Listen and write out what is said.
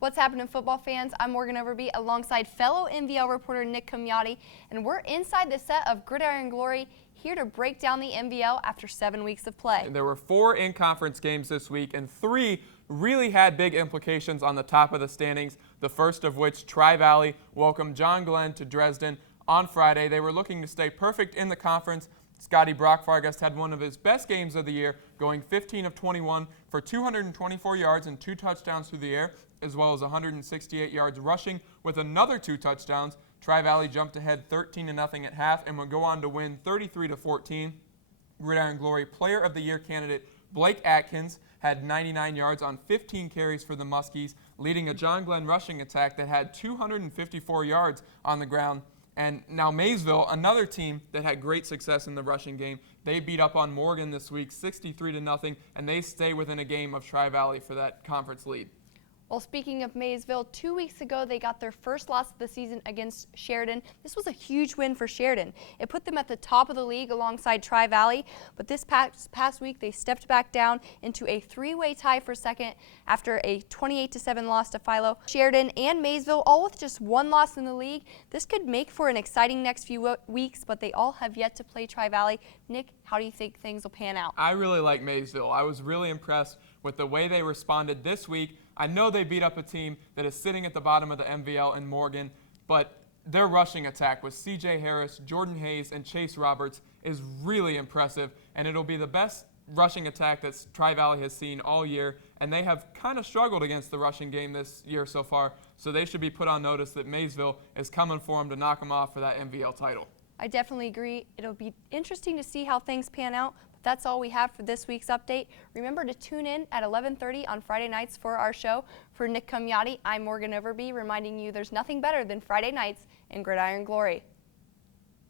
What's happening, football fans? I'm Morgan Overby alongside fellow MVL reporter Nick Camiotti, and we're inside the set of Gridiron Glory, here to break down the MVL after 7 weeks of play. There were 4 in-conference games this week, and 3 really had big implications on the top of the standings, the first of which Tri-Valley welcomed John Glenn to Dresden on Friday. They were looking to stay perfect in the conference. Scotty Brock-Vargas had one of his best games of the year, going 15 of 21 for 224 yards and 2 touchdowns through the air, as well as 168 yards rushing with another 2 touchdowns. Tri-Valley jumped ahead 13-0 at half and would go on to win 33-14. Gridiron Glory Player of the Year candidate Blake Atkins had 99 yards on 15 carries for the Muskies, leading a John Glenn rushing attack that had 254 yards on the ground. And now Maysville, another team that had great success in the rushing game, they beat up on Morgan this week 63-0, and they stay within a game of Tri-Valley for that conference lead. Well, speaking of Maysville, 2 weeks ago they got their first loss of the season against Sheridan. This was a huge win for Sheridan. It put them at the top of the league alongside Tri-Valley, but this past week they stepped back down into a 3-way tie for second after a 28-7 loss to Philo. Sheridan and Maysville all with just 1 loss in the league. This could make for an exciting next few weeks, but they all have yet to play Tri-Valley. Nick, how do you think things will pan out? I really like Maysville. I was really impressed with the way they responded this week. I know they beat up a team that is sitting at the bottom of the MVL in Morgan, but their rushing attack with C.J. Harris, Jordan Hayes, and Chase Roberts is really impressive, and it'll be the best rushing attack that Tri-Valley has seen all year, and they have kind of struggled against the rushing game this year so far, so they should be put on notice that Maysville is coming for them to knock them off for that MVL title. I definitely agree. It'll be interesting to see how things pan out. But that's all we have for this week's update. Remember to tune in at 11:30 on Friday nights for our show. For Nick Camiotti, I'm Morgan Overby, reminding you there's nothing better than Friday nights in Gridiron Glory.